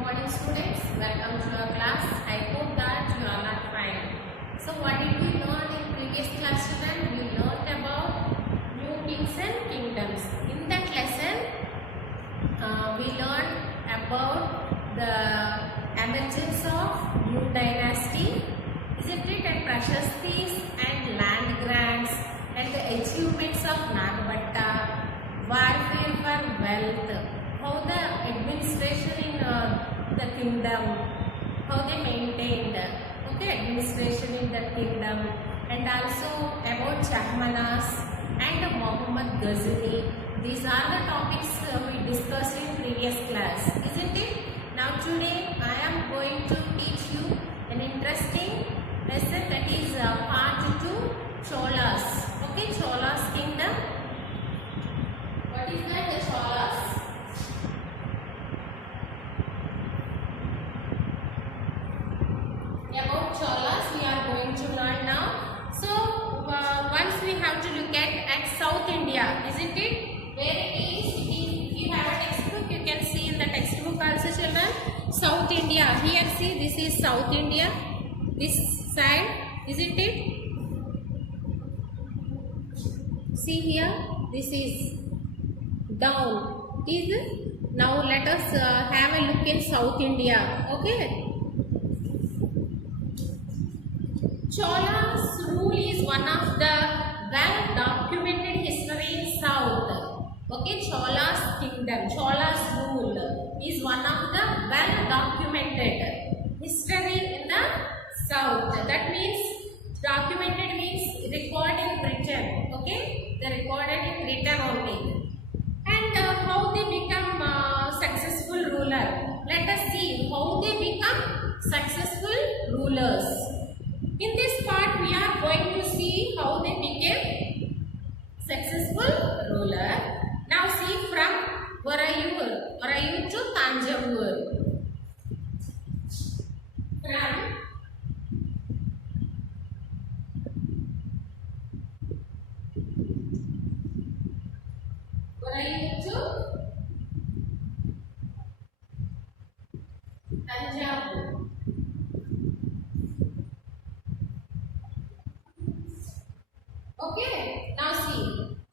morning students, welcome to our class. I hope that you all are fine. So what did we learn in previous class children? We learned about new kings and kingdoms. In that lesson, we learned about the emergence of new dynasty, isn't it? And Prashastis and land grants and the achievements of Nagabhatta, warfare for wealth, how the administration in the kingdom, how they maintained, administration in the kingdom, and also about Chahmanas and Muhammad Ghazali. These are the topics we discussed in previous class, isn't it? Now today I am going to teach you an interesting lesson, that is part 2, Cholas. Okay, Cholas kingdom. What is that? The Cholas. About Cholas we are going to learn now. So once we have to look at South India, isn't it? Where it is, if you have a textbook, you can see in the textbook also children. South India. Here see, this is South India. This side, isn't it? See here, this is down. Now let us have a look in South India. Okay. Chola's rule is one of the well documented history in South. Okay, Chola's kingdom, Chola's rule is one of the well documented history in the South. That means documented means recorded in written. Okay, they recorded in written only. And how they become successful ruler. Let us see how they become successful rulers. In this part, we are going to see how they became successful ruler. Now see from Varayur to Tanjavur. From Varayur to Tanjavur. Okay, now see,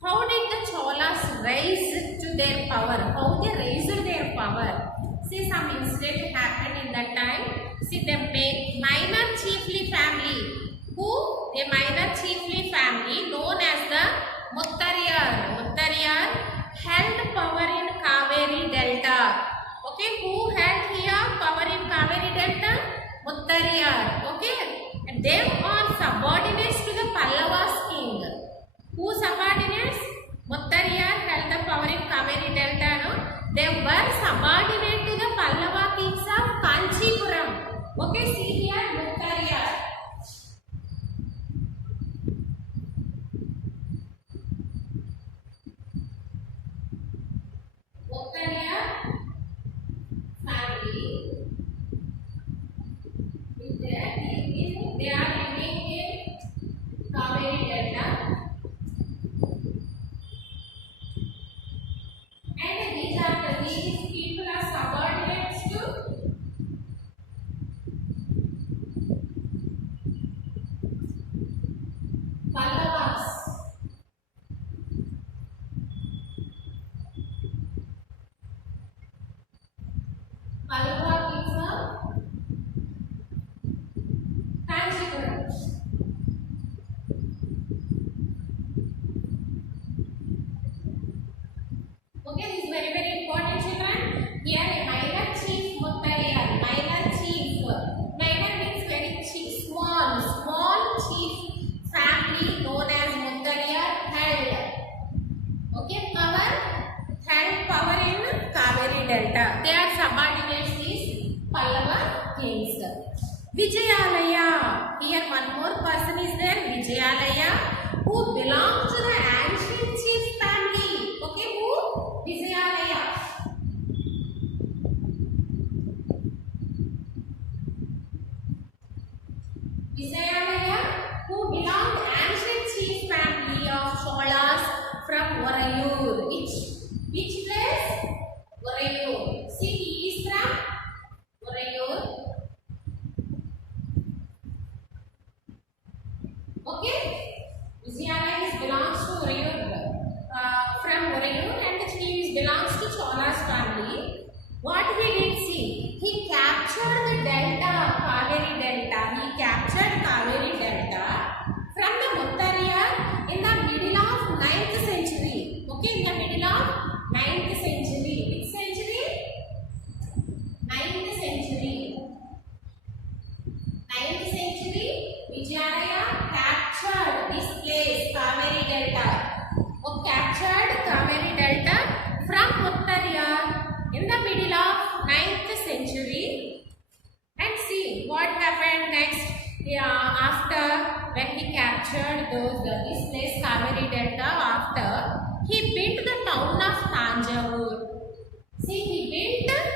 how did the Cholas rise to their power? How they raised their power? See, some incident happened in that time. See, the minor chiefly family. Who? A minor chiefly family known as the Muttariyar. Muttariyar held power in Kaveri Delta. Okay, who held here power in Kaveri Delta? Muttariyar. Okay, and they are subordinates to the Pallavas king. Who subordinates? Muttariyar held the power in Kaveri Delta. No? They were subordinate to the Pallava kings of Kanchipuram. Okay, see here Muttariyar. Muttariyar family. They are living in Kaveri Delta. And these people are subordinates to Pallavas. Pallava kings of Kanchipuram. Okay, this is very, very important children. Here a minor chief Muttariyar, minor chief. Minor means very chief, small chief family known as Muttariyar held. Okay, held power in Kaveri Delta. They are subordinates these Pallava kings. Vijayalaya. Here one more person is there, Vijayalaya, who belongs to the ancient chief family. Okay, who? Vijayalaya. Vijayalaya, who belonged to ancient chief family of Cholas from Varayur. Which place? Varayur. See, he is from What he did, see, he captured the delta, Kaveri delta. He captured Kaveri delta from the Muttariyar in the middle of 9th century. Okay, in the middle of 9th century. Which century? 9th century. 9th century, Vijayalaya captured this place, Kaveri delta. Oh, captured Kaveri delta from Muttariyar in the middle of 9th century. And see what happened next. After when he captured this place Kaveri delta, after he built the town of Tanjavur. See, he built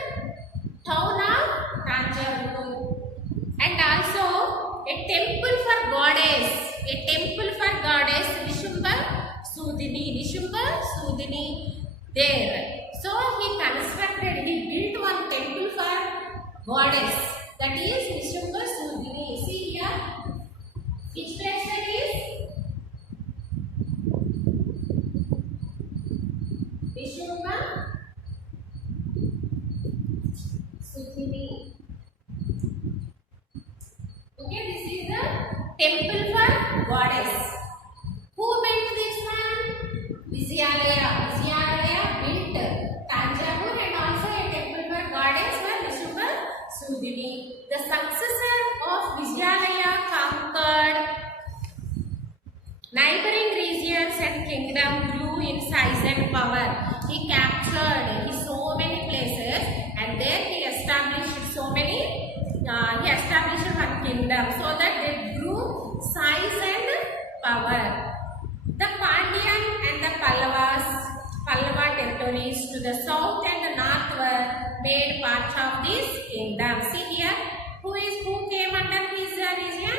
town of Tanjavur and also a temple for goddess. A temple for goddess Nishumba Sudini there. So he built one temple for goddess, that is Nishumba Sudini. See here, which place that is? Nishumba Sudini. Okay, this is the temple for goddess. Who built this one? Vijayalaya built Tanjavur and also a temple for goddess for Nishumba Sudini. The successor of Vijayalaya conquered neighboring regions and kingdom, grew in size and power. He captured so many places and there he established one kingdom so that they grew size and power. The Pandyan and the Pallava territories to the south and the north were made part of this kingdom. See here, who came under his region?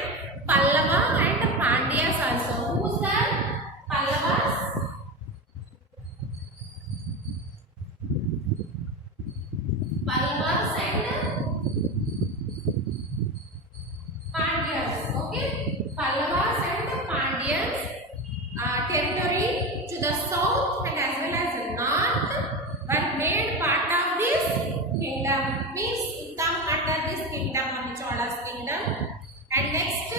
Pallava and Pandyas also. Who's the Pallavas? Pallavas and Pandyas. Okay, Pallavas and Pandyas territory to the south and as well as the north were made part of this kingdom. Means come under this kingdom of Chola's kingdom. And next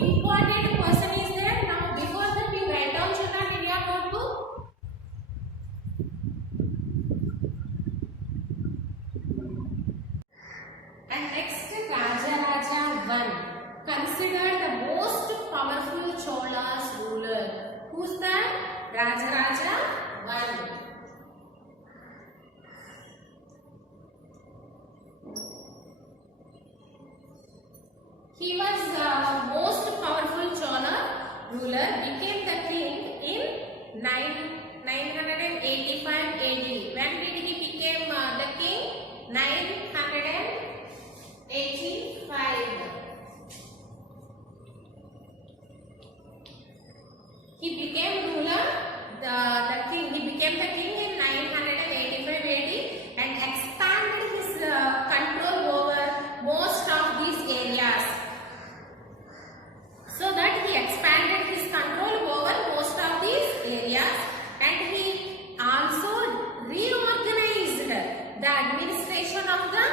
important person is there. Now before that you write down children in your notebook. And next Rajaraja I, considered the most powerful Chola's ruler. Who's that? Rajaraja I. He was the most powerful Chola ruler, became the king in 985 AD. When did he become the king? 985. He became ruler, he became the king in 985 AD and expanded his control over most of these areas. So that he expanded his control over most of these areas and he also reorganized the administration of the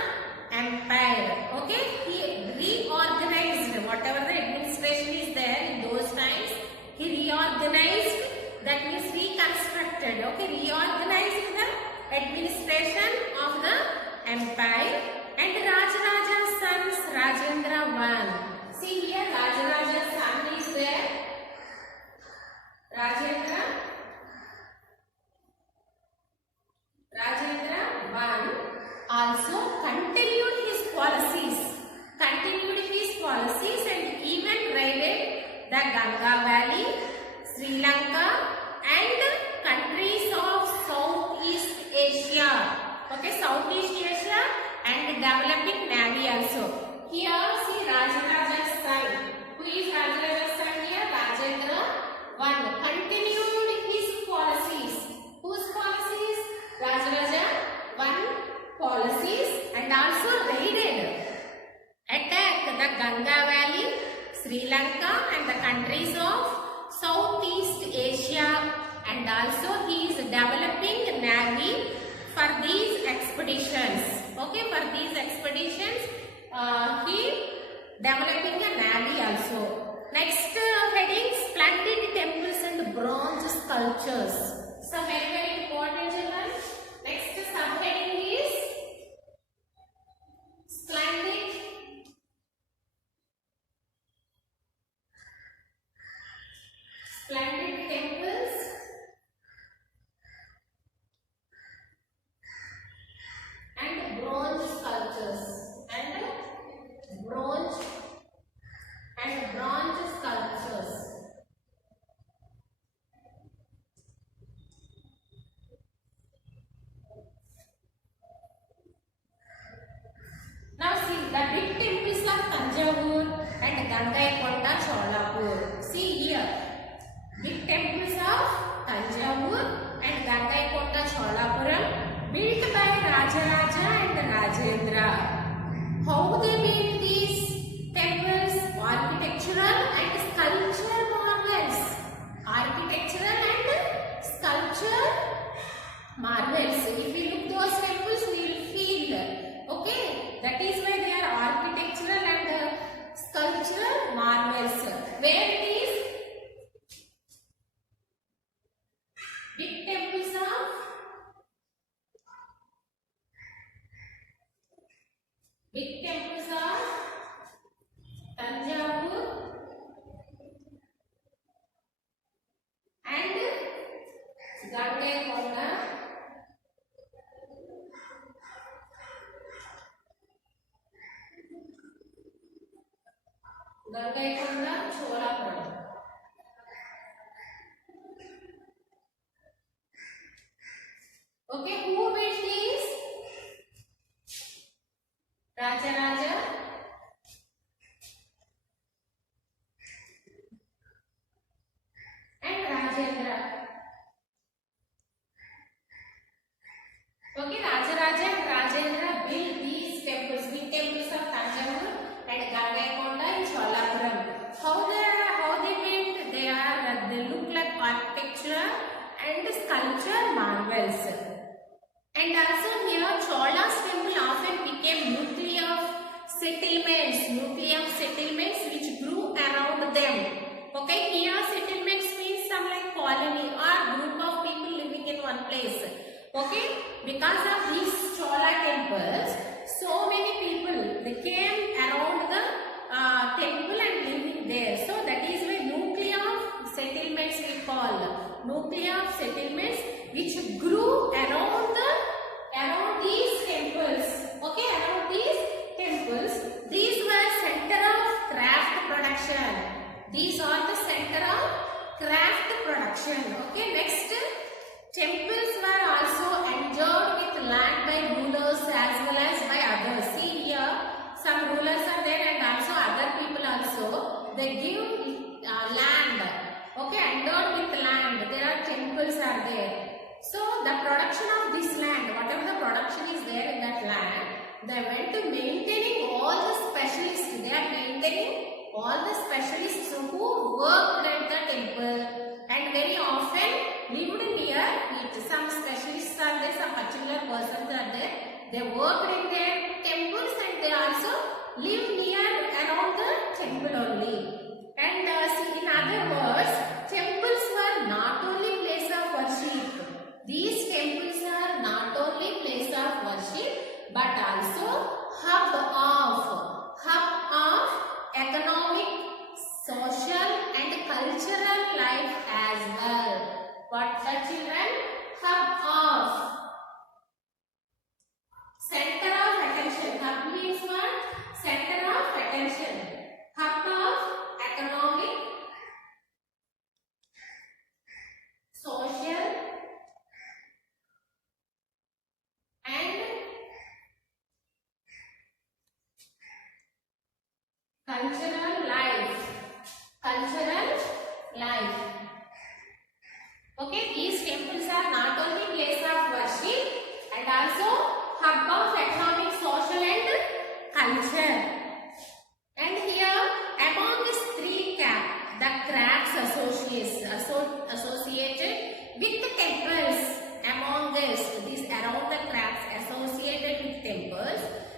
empire. Okay, he reorganized whatever the administration is there in those times. He reorganized, that means reconstructed. Okay, reorganized the administration of the empire. And Rajaraja's sons Rajendra I. See here, Rajaraja's son is there. Rajendra I also continued his policies and even raided the Ganga Valley, Sri Lanka and countries of Southeast Asia. Okay, Southeast Asia and developing navy also. Here see Rajaraja's son. Who is Rajaraja's son here? Rajendra I continued his policies. Whose policies? Rajaraja I policies and also raided, attacked the Ganga Valley, Sri Lanka and the countries of Southeast Asia, and also he is developing navy for these expeditions. Okay, for these expeditions, he developing a navy also. Next heading, splendid temples and bronze sculptures. So very very important, children. Next subheading is splendid temples and bronze sculptures bronze sculptures. Now see the big temples of Tanjavur and Gangaikonda Cholapur. See here, big temples of Tanjavur and Gangaikonda Cholapuram built by Rajaraja and Rajendra. How they built these temples? Architectural and sculpture marvels. Architectural and sculpture marvels. If we look those temples, we will feel. Okay, that is why they are architectural and sculptural marvels. Where it is? Big temples of Tanjavur and Gangaikonda Cholapuram. Okay, who built these? Rajaraja and Rajendra. Okay, Rajaraja and Rajendra built these temples, big temples of Tanjavur and Gangaikonda in Cholapuram. How they built? They look like architecture and sculpture marvels. And also here Chola's temple often became nuclei of settlements which grew around them. Okay, here settlements means some like colony or group of people living in one place. Okay, because of these Chola temples, so many people they came around the temple and living there. So that is why nuclei of settlements we call. Nuclei of settlements which grew around these temples. Okay, around these temples, these were center of craft production. These are the center of craft production. Okay, next, temples were also endowed with land by rulers as well as by others. See here, some rulers are there and also other people also. They give land. Okay, endowed with land. There are temples are there. So the production of this land, whatever the production is there in that land, they went to maintaining all the specialists. They are maintaining all the specialists who worked at the temple and very often lived near it. Some specialists are there, some particular persons are there. They worked in their temples and they also live near around the temple only. And see, in other words, temples were not only place of worship. These temples are not only place of worship but also hub of economic, social and cultural life as well. What the children? Hub of center of attention. Hub means what? Center of attention. Hub of economic, social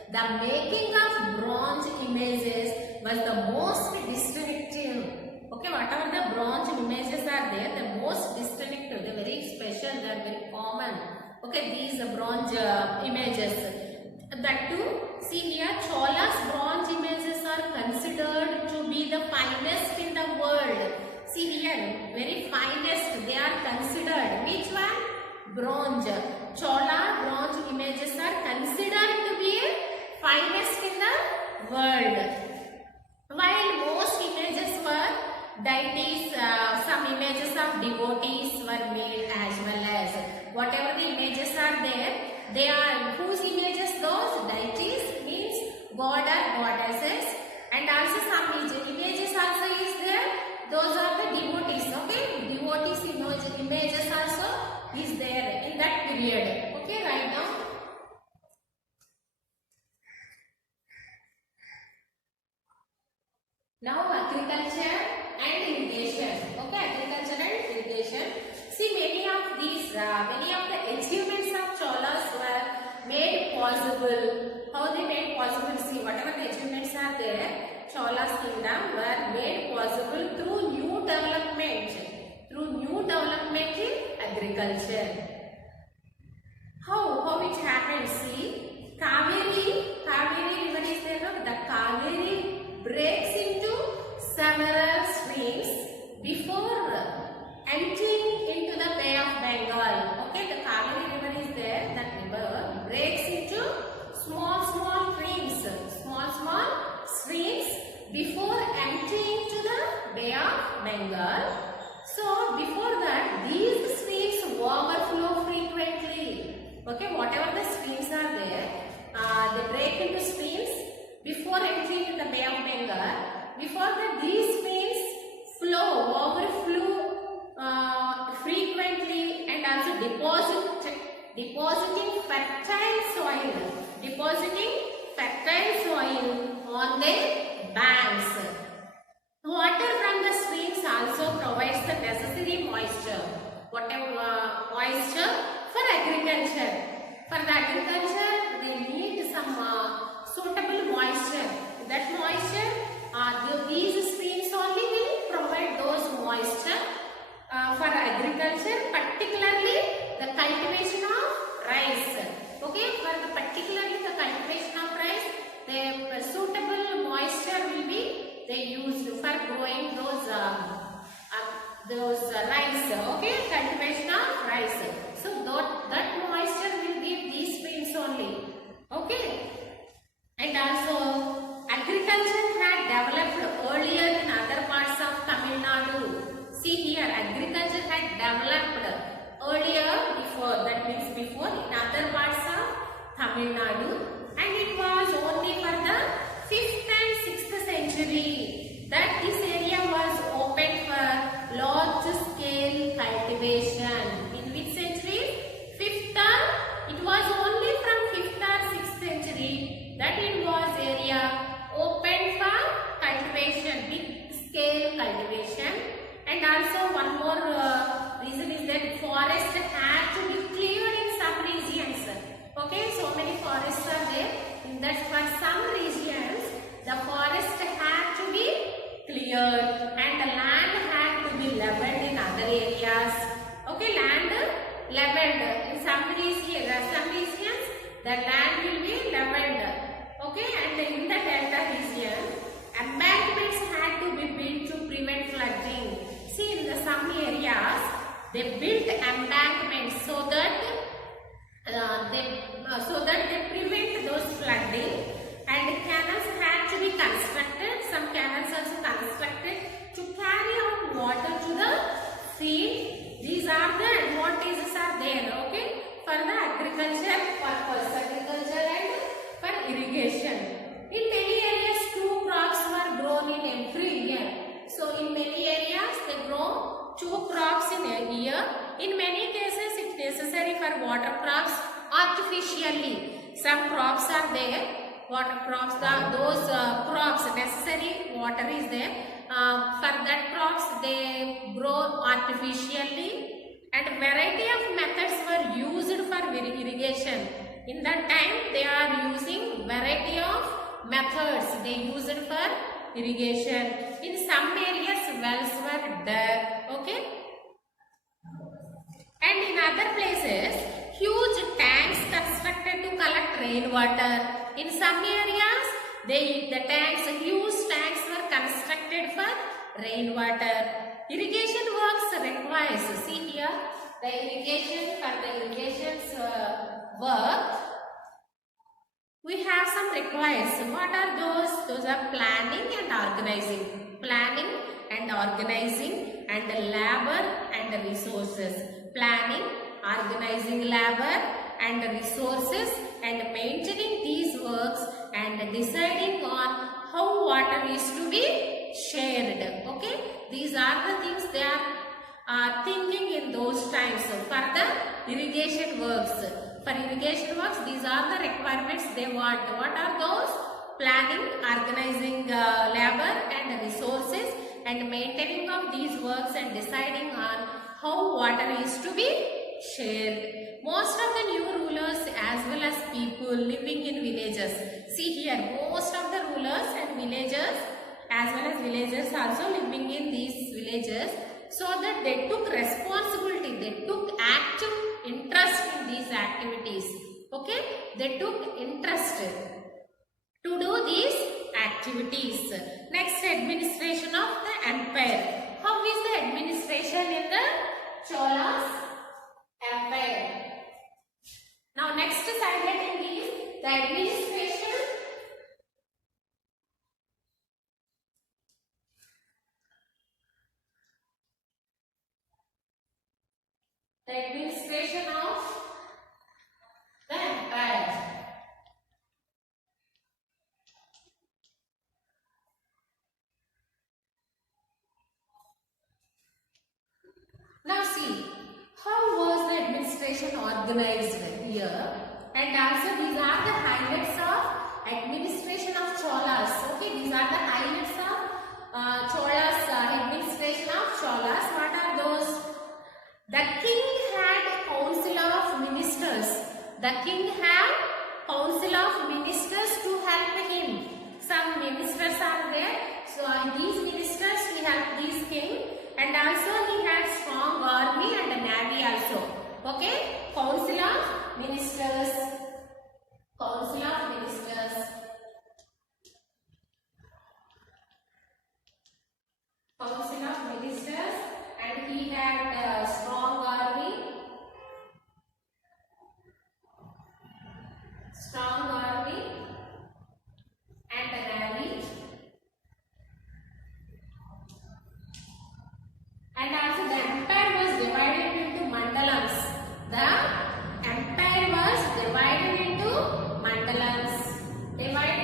The making of bronze images was the most distinctive. Okay, whatever the bronze images are there, the most distinctive, they are very special, they are very common. Okay, these bronze images. That too, see here, Chola's bronze images are considered to be the finest in the world. See here, very finest, they are considered. Which one? Bronze. Chola bronze images are considered to be finest in the world. While most images were deities, some images of devotees were made as well as. Whatever the images are there, they are whose images? Those deities, means god or goddesses, and also some images also is there. Those are the devotees. Okay, devotees images also is there in that period. Okay, right now. Now agriculture and irrigation. Okay, agriculture and irrigation. See, many of the achievements of Cholas were made possible. How they made possible? See, whatever the achievements are there, Chola's kingdom were made possible through new development in agriculture. How it happened? See, Kaveri river is there. No? The Kaveri breaks into several streams before emptying into the Bay of Bengal. Okay, the Kaveri river is there. That river breaks into small streams before emptying to the Bay of Bengal. So before that, these streams overflow frequently. Okay, whatever the streams are there, they break into streams before entering in the Bay of Bengal. Before that, these streams overflow frequently, and also depositing fertile soil on their banks. Water from the streams also provides the necessary moisture. Moisture for agriculture. For the agriculture, they need some suitable moisture. That moisture, these streams only will provide those moisture for agriculture, particularly the cultivation of rice. Okay, particularly the cultivation of rice, the suitable moisture will be they used for growing those rice. Okay, cultivation of rice. So that moisture will give these streams only. Okay, and also agriculture had developed earlier in other parts of Tamil Nadu. See here, agriculture had developed earlier, before in other parts of Tamil Nadu, and it was only for the 5th and 6th century that this area was open for large scale cultivation. In which century? 5th. It was only from 5th or 6th century that it was area open for cultivation, big scale cultivation. And also one more reason is that forest had to be cleared in some regions. Okay, so many forests are there. In that, for some regions, the forest had to be cleared and the land had to be leveled in other areas. Okay, land leveled in some regions, the land will be leveled. Okay, and in the delta region, embankments had to be built to prevent flooding. See, in some areas, they built embankments so that they prevent those flooding, and canals had to be constructed. Some canals also constructed to carry out water to the field. These are the advantages are there. Okay, for the agriculture purpose, agriculture and for irrigation. In many areas, 2 crops were grown in every year. So in many areas, they grow 2 crops in a year. In many cases, it is necessary for water crops artificially. Some crops are there, water crops, those crops necessary water is there. For that crops, they grow artificially, and variety of methods were used for irrigation. In that time, they are using variety of methods. They use it for irrigation. In some areas, wells were dug. Okay. And in other places, huge tanks constructed to collect rainwater. In some areas, huge tanks were constructed for rainwater. Irrigation works requires, see here, the irrigation work, we have some requires. What are those? Those are planning and organizing. Planning and organizing and labor and resources. Planning, organizing labor and resources and maintaining these works and deciding on how water is to be shared. Okay, these are the things they are thinking in those times. So for the irrigation works, these are the requirements they want. What are those? Planning, organizing labor and resources and maintaining of these works and deciding on how water is to be shared. Most of the new rulers as well as people living in villages. See here, most of the rulers and villagers as well as villagers also living in these villages, so that they took responsibility, they took active interest in these activities. Okay, they took interest to do these activities. Next, administration of the empire. How is the administration in the Cholas empire? Now next highlighting is the administration of the empire. Now see, how was the administration organized here? And also these are the highlights of administration of Cholas. Okay, these are the highlights of Cholas, administration of Cholas. What are those? The king had council of ministers. The king had council of ministers to help him. Some ministers are there. So these ministers to help this king. And also he had strong army and a navy also. Okay. Council of ministers. Council of ministers. Council of ministers. And he had a strong army. Strong army and a navy. And also the empire was divided into mandalams. The empire was divided into mandalams. Divided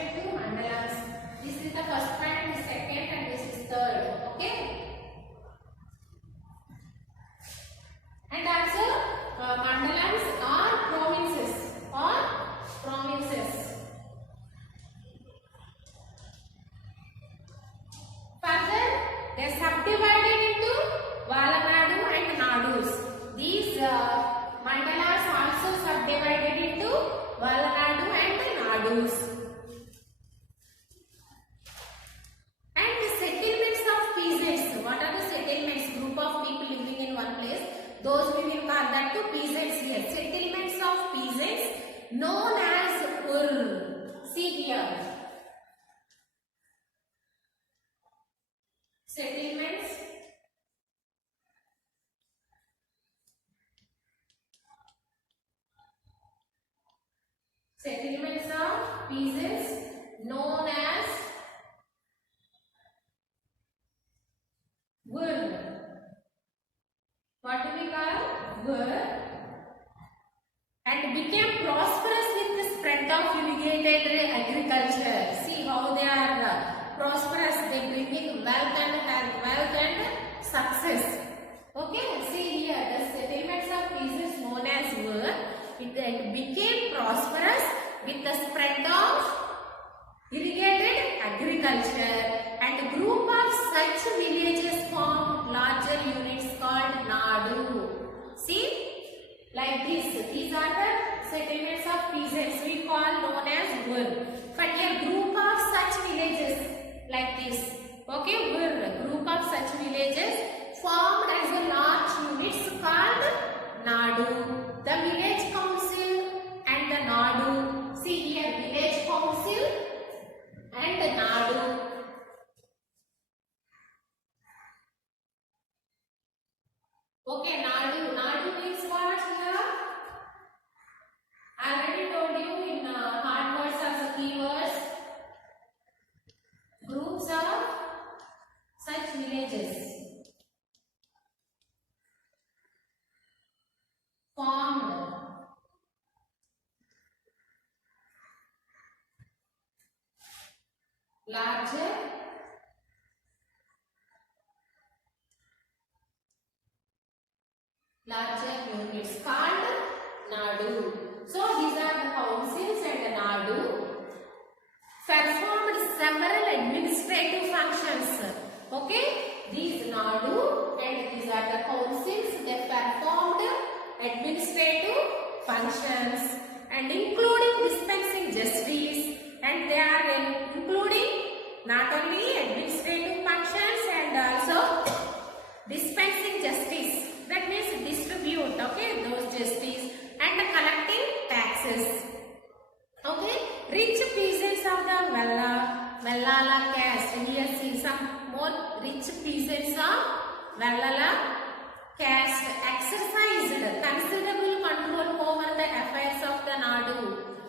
into mandalams. This is the first part and the second and this is third. Okay. And also mandalams are provinces. Further, they are subdivided into Valanadu and Nadus. These mandalas also subdivided into Valanadu and Nadus. And the settlements of peasants. What are the settlements? Group of people living in one place. Those we will call that to peasants here. Settlements of peasants known as Ur. See here. Settlements. Settlements of peasants known as Ur. What do we call? Ur. And became prosperous with the spread of irrigated agriculture. See how they are prosperous. They bring in wealth and success. Okay, see here the settlements of peasants known as Ur. It became prosperous with the spread of agriculture, and group of such villages form larger units called Nadu. See, like this. These are the settlements of peasants we call known as Vur. But a group of such villages like this. Okay, Vur, group of such villages formed as a large units called Nadu. The village council and the Nadu. See here, village council and the Nadu. Okay, Nadu. Nadu means what here? I already told you in hard words as a keywords. Groups of such villages formed larger units called Nadu. So these are the councils and the Nadu performed several administrative functions. Okay, these Nadu and these are the councils. They performed administrative functions and including dispensing justice, and they are including not only administrative functions and also dispensing justice. That means distribute, okay, those justice and collecting taxes. Okay, rich peasants of the Vellala caste. Here see some more rich peasants of Vellala caste exercised considerable control over the affairs of the Nadu.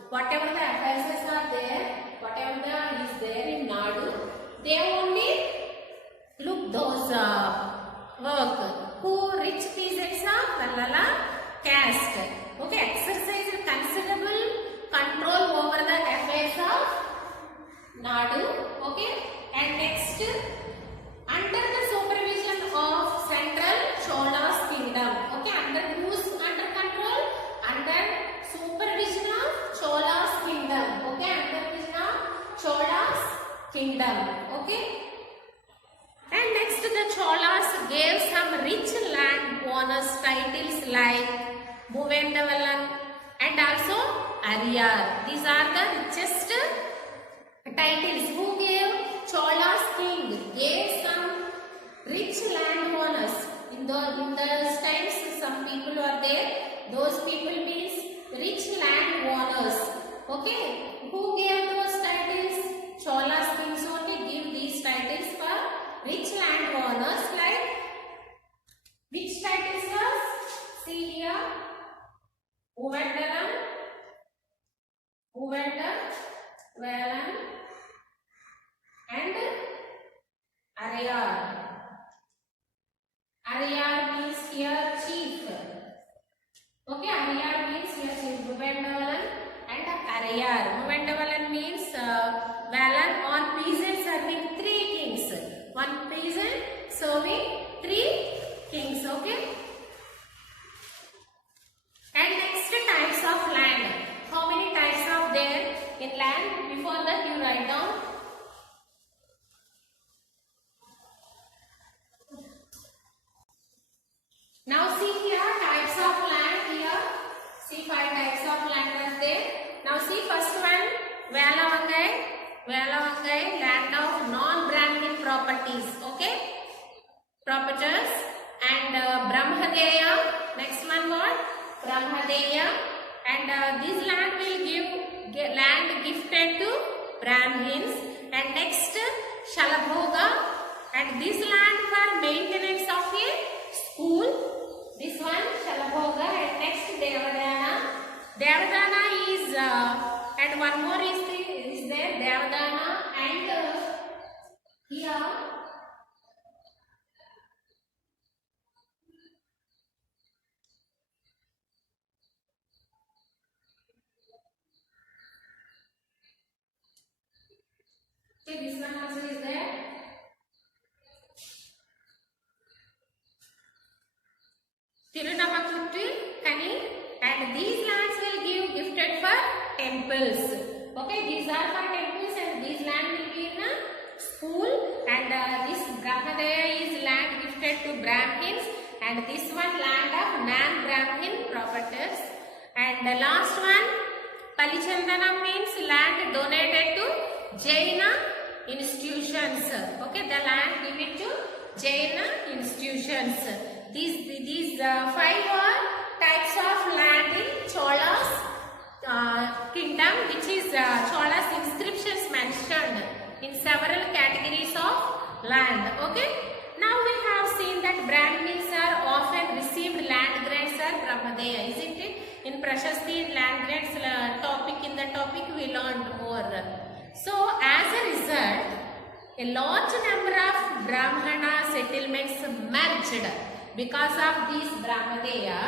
Whatever the affairs are there, whatever is there in Nadu, they only look those work. Who rich peasants of Vellala caste. Okay, exercised considerable control over the affairs of Nadu. Okay, and next, under the supervision of Central Chola's kingdom. Okay, under whose under control? Under supervision of Chola's kingdom. Okay, under supervision of Chola's kingdom. Okay. And next, the Cholas gave some rich land bonus titles like Buvendavalan and also Ariyar. These are the richest titles. Who gave? Cholas king gave some rich land bonus. In those times, some people are there. Those people means rich land owners. Okay, who gave those titles? Cholas kings only give these titles for rich land owners. Like which titles first? See here, Uvendaram, Valan and Ariyar. Ariyar means here chief. Okay, Ariyar means here chief. Uvendavalan and Ariyar. Uvendavalan means Valan on peasant serving 3 kings. One peasant serving 3 kings. Okay. And next, types of land. How many types are there in land? Before that, you write down. Now see here, types of land here. See 5 types of land are there. Now see first one, Velavangai, land of non-branded properties. Okay, properties. And Brahmadeya. Next one what? Brahmadeya. And this land will give land gifted to Brahmins. And next, Shalabhoga. And this land for maintenance of a school. This one Shalabhoga. And next Devadana. Devadana is and one more is there, Devadana, and here okay, this one also is there. Tirunavakkuttu, Kani, and these lands will give gifted for temples. Okay, these are for temples and these land will be in school, and this Brahmadeya is land gifted to Brahmins, and this one land of non-Brahmin proprietors. And the last one, Palichandana means land donated to Jaina institutions. Okay, the land given to Jaina institutions. These five are types of land in Chola's kingdom, which is Chola's inscriptions mentioned in several categories of land. Okay. Now we have seen that Brahmins are often received land grants are Brahmadeya, isn't it? In Prashasti land grants topic, in the topic we learned more. So as a result, a large number of Brahmana settlements merged because of these Brahmadeya.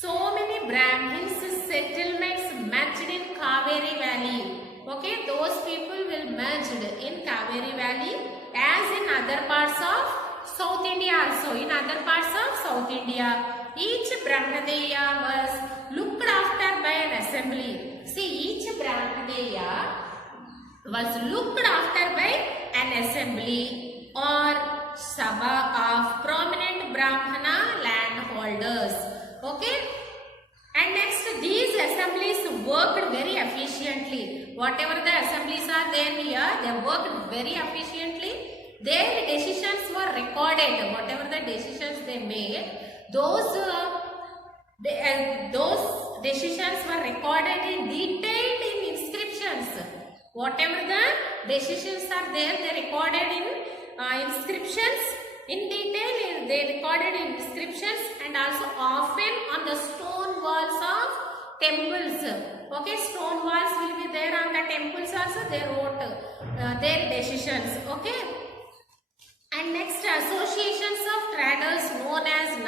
So many Brahmins settlements merged in Kaveri Valley. Okay, those people will merged in Kaveri Valley as in other parts of South India also. In other parts of South India, each Brahmadeya was looked after by an assembly. See, each Brahmadeya was looked after by an assembly or Sabha of prominent Brahmana landholders. Okay. And next, these assemblies worked very efficiently. Whatever the assemblies are there here, they worked very efficiently. Their decisions were recorded. Whatever the decisions they made, those decisions were recorded in detailed in inscriptions. Whatever the decisions are there, they recorded in inscriptions. In detail, they recorded in inscriptions and also often on the stone walls of temples. Okay, stone walls will be there on the temples also. They wrote their decisions. Okay. And next, associations of traders known as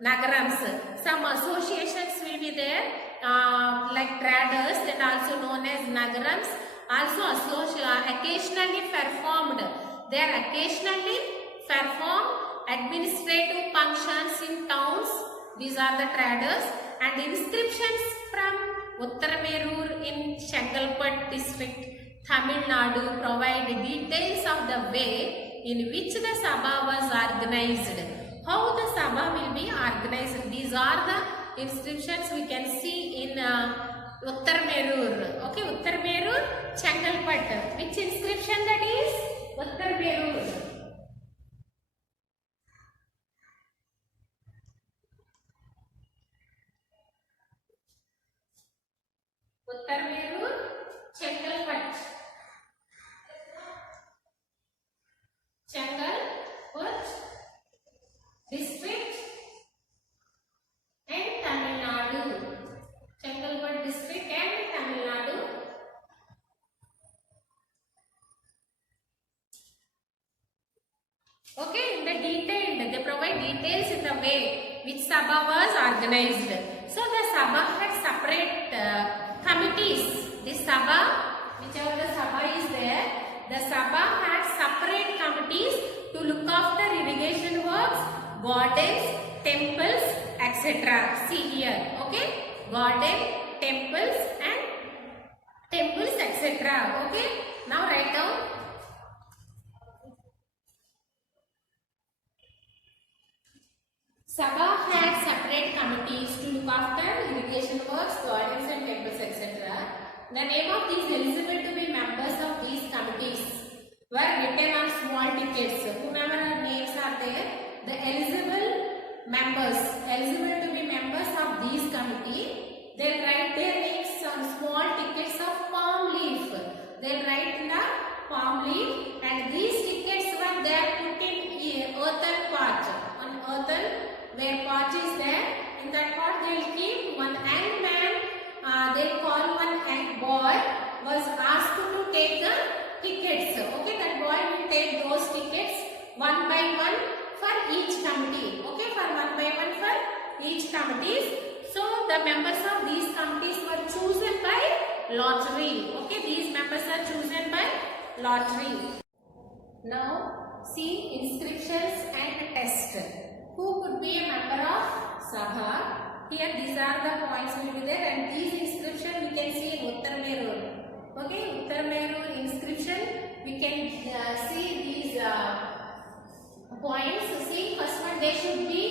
Nagarams. Some associations will be there like traders and also known as Nagarams. Also occasionally performed. They are occasionally perform administrative functions in towns. These are the traders. And inscriptions from Uttaramerur in Chengalpattu district, Tamil Nadu provide details of the way in which the Sabha was organized. How the Sabha will be organized. These are the inscriptions we can see in Uttaramerur. Okay, Uttaramerur, Chengalpattu. Which inscription that is? Uttaramerur. Uttaramerur, Chengalpattu. Chengalpattu district and Tamil Nadu. Chengalpattu district and Tamil Nadu. Okay, in the detailed, they provide details in the way which Sabha was organized. So the Sabha had separate committees. This Sabha, whichever the Sabha is there, the Sabha had separate committees to look after irrigation works, gardens, temples, etc. See here, okay? Garden, temples and temples, etc. Okay? Now write down. Sabha had separate committees to look after irrigation works, gardens and temples, etc. The name of these eligible to be members of these committees were written on small tickets. Whomever names are there, the eligible to be members of these committee, they'll write their names on small tickets of palm leaf. They'll write in the palm leaf, and these tickets were there put in earthen pot. On earthen where pot is there, in that pot they will keep one young man, they call one young boy was asked to take the tickets. Okay, that boy will take those tickets one by one for each committee. Okay, for one by one for each committees. So the members of these committees were chosen by lottery. Okay, these members are chosen by lottery. Now see inscriptions and test. Who could be a member of Sabha? Here these are the points will be there, and these inscription we can see in Uttaramerur. Okay, Uttaramerur inscription we can points. See, first one, they should be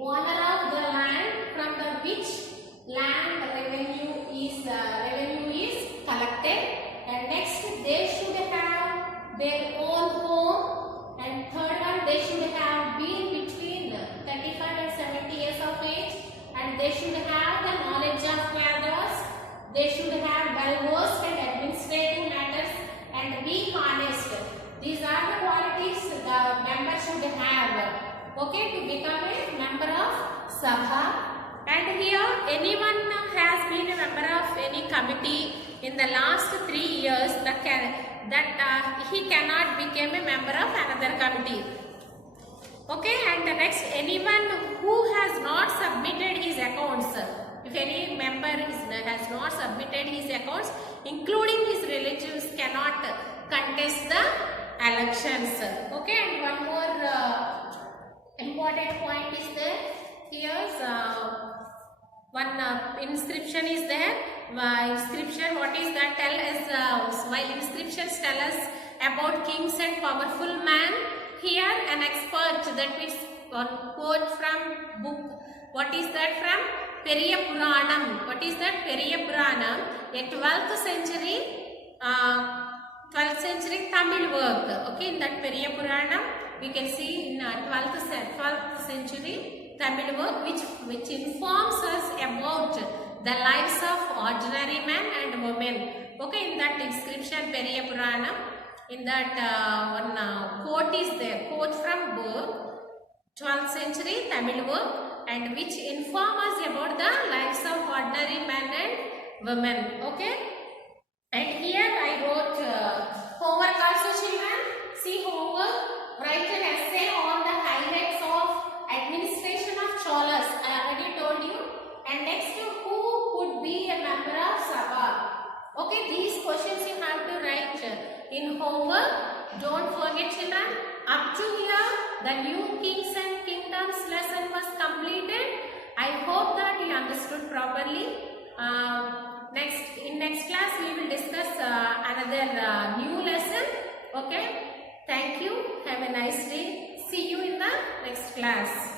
owner of the land from the which land revenue is collected, and next they should have their own home, and third one, they should have been between 35 and 70 years of age, and they should have the knowledge of Vedas. They should have well versed in administrative matters and be honest. These are the qualities the member should have, okay, to become a member of Sabha. And here, anyone has been a member of any committee in the last 3 years, he cannot become a member of another committee. Okay, and the next, anyone who has not submitted his accounts, if any member has not submitted his accounts, including his relatives, cannot contest the elections. Okay, and one more important point is there. Here's one inscription is there. Inscription, what is that? Tell us, while inscriptions tell us about kings and powerful men. Here an expert, that is one quote from book. What is that from? Periya Puranam. What is that? Periya Puranam, a 12th century Tamil work. Okay, in that Periya Puranam we can see in 12th century Tamil work which informs us about the lives of ordinary men and women. Okay, in that inscription Periya Puranam, in that one quote is there, quote from book 12th century Tamil work, and which inform us about the lives of ordinary men and women. Okay, and here I wrote homework also, children. See homework, write an essay on the highlights of administration of Cholas. I already told you. And next, who could be a member of Sabha? Okay, these questions you have to write in homework. Don't forget, children. Up to here, the new kings and kingdoms lesson was completed. I hope that you understood properly. In next class, we will discuss another new lesson. Okay. Thank you. Have a nice day. See you in the next class.